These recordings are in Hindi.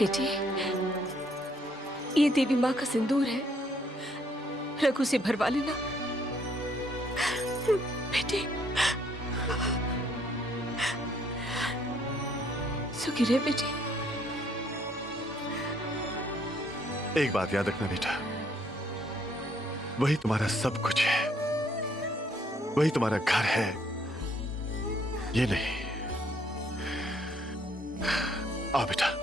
बेटी, ये देवी माँ का सिंदूर है, रघु से भरवा लेना बेटी। सुखी रहे बेटी। एक बात याद रखना बेटा, वही तुम्हारा सब कुछ है, वही तुम्हारा घर है, ये नहीं। आओ बेटा।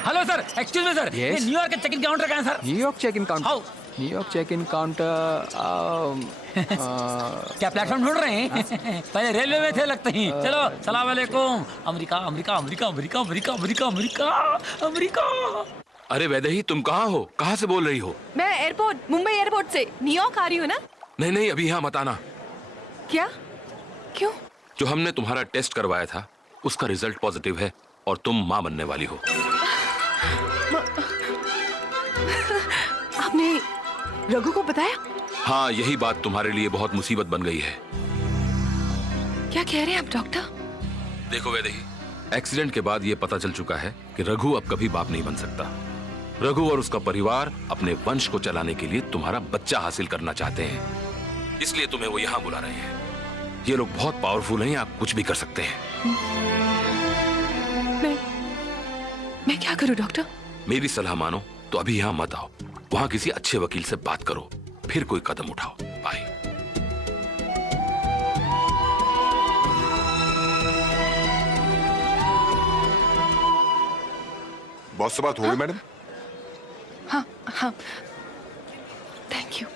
Hello sir, excuse me sir, ये न्यूयॉर्क के चेक इन काउंटर कहाँ है sir? New York check in counter? How? New York check in counter क्या प्लेटफॉर्म ढूंढ रहे हैं? पहले रेलवे में थे लगते हैं। चलो, सलाम वालेकुम। America America America America America America America America. अरे वैदेही, तुम कहाँ हो? कहाँ से बोल रही हो? मैं एयरपोर्ट, मुंबई एयरपोर्ट से न्यूयॉर्क आ रही हूँ ना। नहीं नहीं, अभी यहाँ मत आना। क्या? क्यों? जो हमने तुम्हारा टेस्ट करवाया था उसका रिजल्ट पॉजिटिव है और तुम माँ बनने वाली हो। आपने रघु को बताया? हाँ, यही बात तुम्हारे लिए बहुत मुसीबत बन गई है। क्या कह रहे हैं आप डॉक्टर? देखो वैदेही, एक्सीडेंट के बाद ये पता चल चुका है कि रघु अब कभी बाप नहीं बन सकता। रघु और उसका परिवार अपने वंश को चलाने के लिए तुम्हारा बच्चा हासिल करना चाहते हैं, इसलिए तुम्हें वो यहाँ बुला रहे हैं। ये लोग बहुत पावरफुल हैं, आप कुछ भी कर सकते हैं। मैं क्या करूं डॉक्टर? मेरी सलाह मानो तो अभी यहाँ मत आओ, वहां किसी अच्छे वकील से बात करो, फिर कोई कदम उठाओ। बाय। बॉस से बात हो गई मैडम? हाँ हाँ, थैंक यू।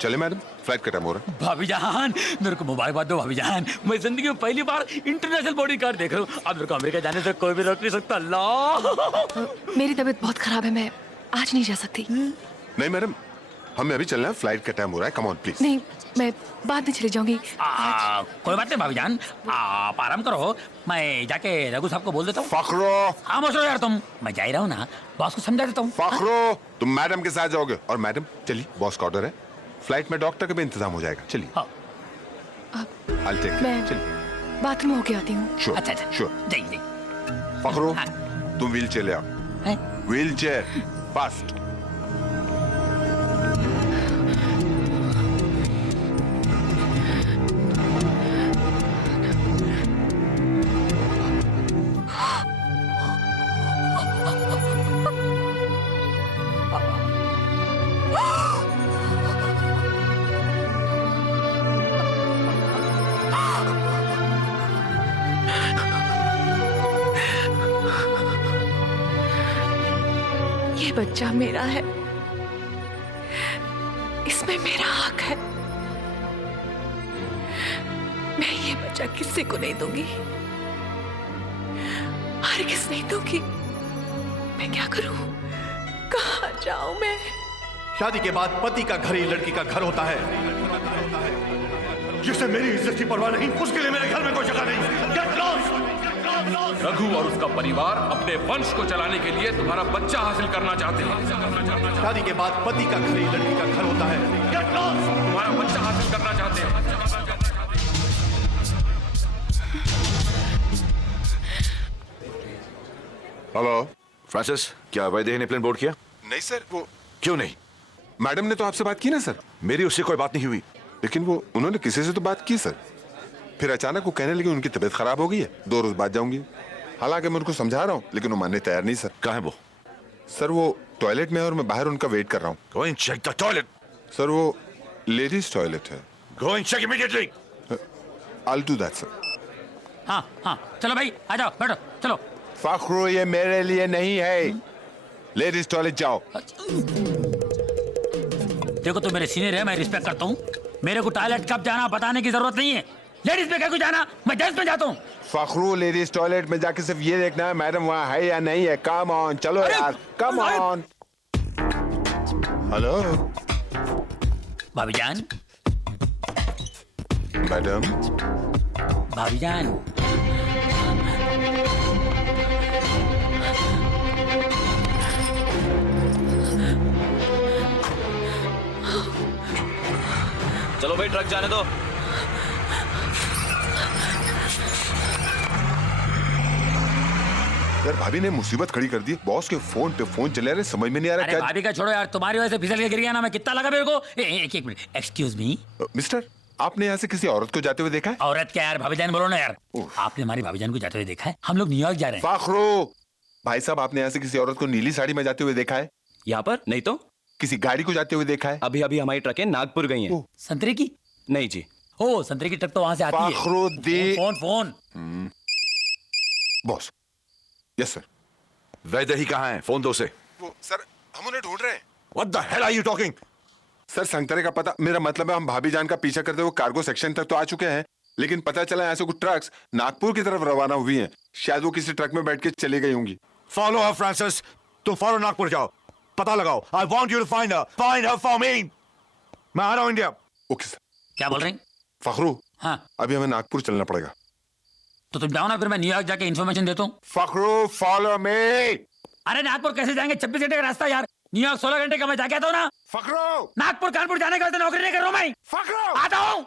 चले मैडम, फ्लाइट का टाइम हो रहा है। भाभी जान, मेरे को मुबारकबाद दो भाभी जान। मैं जिंदगी में पहली बार इंटरनेशनल बॉडी गार्ड देख रहा हूँ। अब मेरे को अमेरिका जाने से कोई भी रोक नहीं सकता। अल्लाह, मेरी तबीयत बहुत खराब है, मैं आज नहीं जा सकती। नहीं मैडम, हमें अभी चलना है, फ्लाइट का टाइम हो रहा है। Come on please. नहीं, मैं बाद में चली जाऊंगी। कोई बात नहीं भाभी जान, आप आराम करो। मैं जाके रघु साहब को बोल देता हूँ। फखरो, खामोश रहो यार तुम। मैं जा ही रहा हूँ ना, बॉस को समझा देता हूँ। फखरो, तुम मैडम के साथ जाओगे। और मैडम चलिए, बॉस का ऑर्डर है, फ्लाइट में डॉक्टर का भी इंतजाम हो जाएगा। चलिए। हाँ। I'll take it. मैं चलिए। बाथरूम होके आती हूँ। Sure, अच्छा अच्छा, sure. जाइए। फखरो, हाँ। तुम व्हील चेयर ले आओ। हैं? Wheel chair, fast. ये बच्चा मेरा है, इसमें मेरा हक है। मैं ये बच्चा किसी को नहीं दूंगी, हर किस नहीं दूंगी। मैं क्या करूं, कहां जाऊं मैं? शादी के बाद पति का घर ही लड़की का घर होता है। जिसे मेरी इज्जत की परवाह नहीं, उसके लिए मेरे घर में कोई जगह नहीं। Get lost! रघु और उसका परिवार अपने वंश को चलाने के लिए तुम्हारा बच्चा हासिल करना चाहते हैं। शादी के बाद पति का घर ही लड़की का घर होता है। Get lost! तुम्हारा बच्चा हासिल करना चाहते हैं। हेलो फ्रांसिस, क्या वैदेही ने प्लेन बोर्ड किया? नहीं सर, वो क्यों नहीं? मैडम ने तो आपसे बात की ना सर। मेरी उससे कोई बात नहीं हुई। लेकिन वो उन्होंने किसी से तो बात की सर। फिर अचानक वो कहने लगी उनकी तबीयत खराब हो गई है, 2 रोज बाद जाऊंगी। हालांकि मैं उनको समझा रहा हूँ, लेकिन वो मानने तैयार नहीं सर। कहाँ है वो? सर वो टॉयलेट में है और मैं बाहर उनका वेट कर रहा हूँ। Go and check the toilet. Sir वो लेडीज टॉयलेट है। Go and check immediately. I'll do that sir. हाँ हाँ, चलो भाई आ जाओ, बैठो, चलो। फखरो, ये मेरे लिए नहीं है। लेडीज टॉयलेट जाओ। देखो तो मेरे सीनियर है, मैं रिस्पेक्ट करता हूँ। मेरे को टॉयलेट कब जाना बताने की जरूरत नहीं है। लेडीज में क्या कुछ जाना, मैं जेंट्स में जाता हूँ। फखरू, लेडीज टॉयलेट में जाके सिर्फ ये देखना है मैडम वहाँ है या नहीं है। कम ऑन, चलो यार, कम ऑन। हेलो भाभी जान, मैडम। भाभी जान, चलो भाई, ट्रक जाने दो। अगर भाभी ने मुसीबत खड़ी कर दी, बॉस के फोन पे फोन चले रहे, समझ में नहीं आ रहा अरे क्या। भाभी का छोड़ो यार, तुम्हारी वजह से फिसल के गिर गया ना मैं, कितना लगा मेरे को। एक मिनट, एक्सक्यूज मी। मिस्टर, आपने यहाँ से किसी औरत को जाते हुए देखा है? औरत क्या यार, भाभी जान बोलो ना यार। आपने हमारी भाभी जान को जाते हुए देखा है? हम लोग न्यूयॉर्क जा रहे हैं। फाखरो भाई साहब, आपने यहाँ से किसी औरत को नीली साड़ी में जाते हुए देखा है? यहाँ पर नहीं तो किसी गाड़ी को जाते हुए देखा है? अभी अभी हमारी ट्रकें नागपुर गई हैं। संतरे की? नहीं जी। ओ, संतरे की ट्रक तो वहां से आती है। फाखरो दे phone phone. Boss. Yes sir. Vaidehi कहाँ है? फोन दो से। वो सर, हम उन्हें ढूंढ रहे हैं। What the hell are you talking? Sir, संतरे का पता, मेरा मतलब है हम भाभी जान का पीछा करते हुए कार्गो सेक्शन तक तो आ चुके हैं, लेकिन पता चला यहाँ से कुछ ट्रक्स नागपुर की तरफ रवाना हुई हैं। शायद वो किसी ट्रक में बैठ के चली गई होंगी। Follow her, Francis. तुम फौरन नागपुर जाओ, पता लगाओ। I want you to find her. Find her for me. मैं आ रहा हूँ इंडिया। Okay sir. क्या बोल रहे हैं? फखरू, हाँ, अभी हमें नागपुर चलना पड़ेगा। तो तुम जाओ ना, फिर मैं न्यूयॉर्क जाके इन्फॉर्मेशन देता हूँ। Fakhru, follow me. अरे नागपुर कैसे जाएंगे? 26 घंटे का रास्ता यार। न्यूयॉर्क 16 घंटे का, मैं जाके आता हूँ ना। फखरू, नागपुर कानपुर जाने के बाद नौकरी नहीं कर रहा हूँ मैं। फखरू। आता हूँ।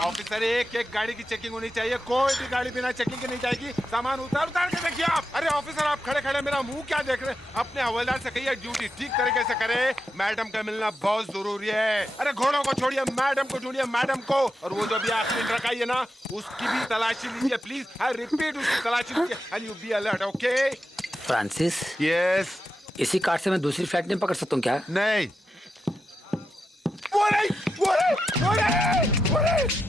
ऑफिसर, एक एक गाड़ी की चेकिंग होनी चाहिए, कोई भी गाड़ी बिना चेकिंग के नहीं जाएगी। सामान उतार उतार के देखिए आप। अरे ऑफिसर, आप खड़े खड़े मेरा मुंह क्या देख रहे हैं? अपने हवलदार से कहिए ड्यूटी ठीक तरीके से करे। मैडम का मिलना बहुत जरूरी है। अरे घोड़ों को छोड़िए, मैडम को ढूंढिए, मैडम को। और वो जो भी आखिरी ट्रक आई है ना, उसकी भी तलाशी लीजिए प्लीज। आई रिपीट, उसकी तलाशी लीजिए। And you be alert, okay? Francis, yes. इसी कार से मैं दूसरी फ्लाइट नहीं पकड़ सकता हूँ क्या? नहीं। वो नहीं, वो नहीं, वो नहीं, वो नहीं।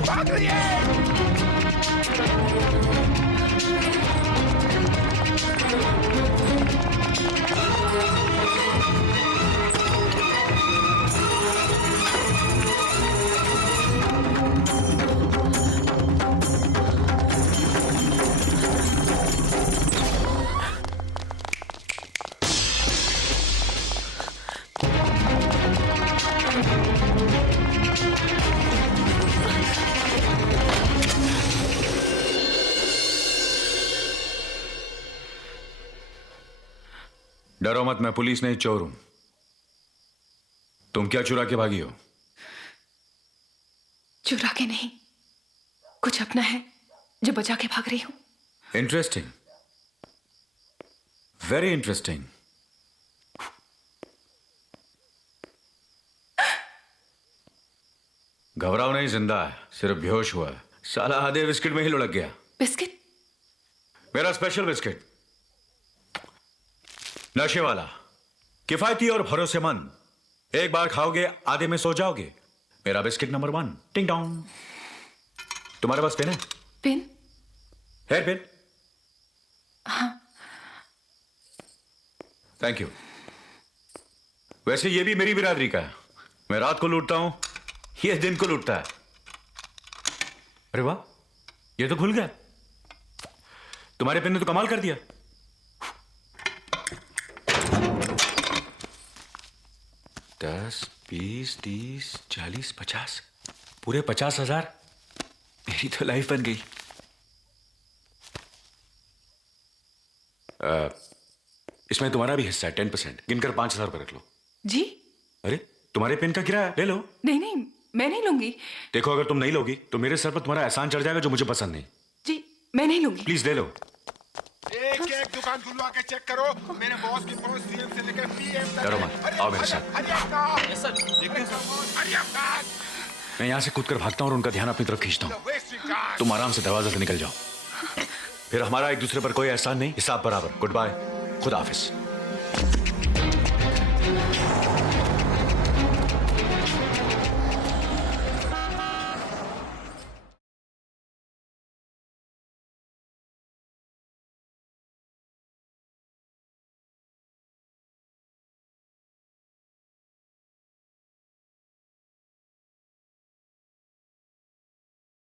भाग रही है। डरो मत, मैं पुलिस नहीं चोर हूं। तुम क्या चुरा के भागी हो? चुरा के नहीं, कुछ अपना है जो बचा के भाग रही हूँ। Interesting, very interesting. घबराओ नहीं, जिंदा है, सिर्फ बेहोश हुआ है। साला आधे बिस्किट में ही लुढ़क गया। बिस्किट? मेरा स्पेशल बिस्किट, नशे वाला, किफायती और भरोसेमंद। एक बार खाओगे आधे में सो जाओगे। मेरा बिस्किट नंबर 1। Ting dong. तुम्हारे पास पेन है? पेन? Hair pen? हाँ। Thank you. वैसे ये भी मेरी बिरादरी का है। मैं रात को लूटता हूं, ये दिन को लूटता है। अरे वाह, ये तो खुल गया। तुम्हारे पेन ने तो कमाल कर दिया। दस, 20, 30, 40, 50, पूरे 50,000। मेरी तो लाइफ बन गई। इसमें तुम्हारा भी हिस्सा है, 10%। गिनकर 5,000 रुपये रख लो। जी? अरे तुम्हारे पेन का किराया ले लो। नहीं नहीं, मैं नहीं लूंगी। देखो, अगर तुम नहीं लोगी तो मेरे सर पर तुम्हारा एहसान चढ़ जाएगा, जो मुझे पसंद नहीं। जी, मैं नहीं लूंगी। प्लीज ले लो। एक एक दुकान खुलवा के चेक करो। मेरे बॉस की पहुंच सीएम से लेकर पीएम तक। डरो मत, आओ मेरे साथ। मैं यहाँ से कूदकर भागता हूँ और उनका ध्यान अपनी तरफ खींचता हूँ। तुम आराम से दरवाजे से निकल जाओ। फिर हमारा एक दूसरे पर कोई एहसान नहीं, हिसाब बराबर। गुड बाय, खुदा हाफिज।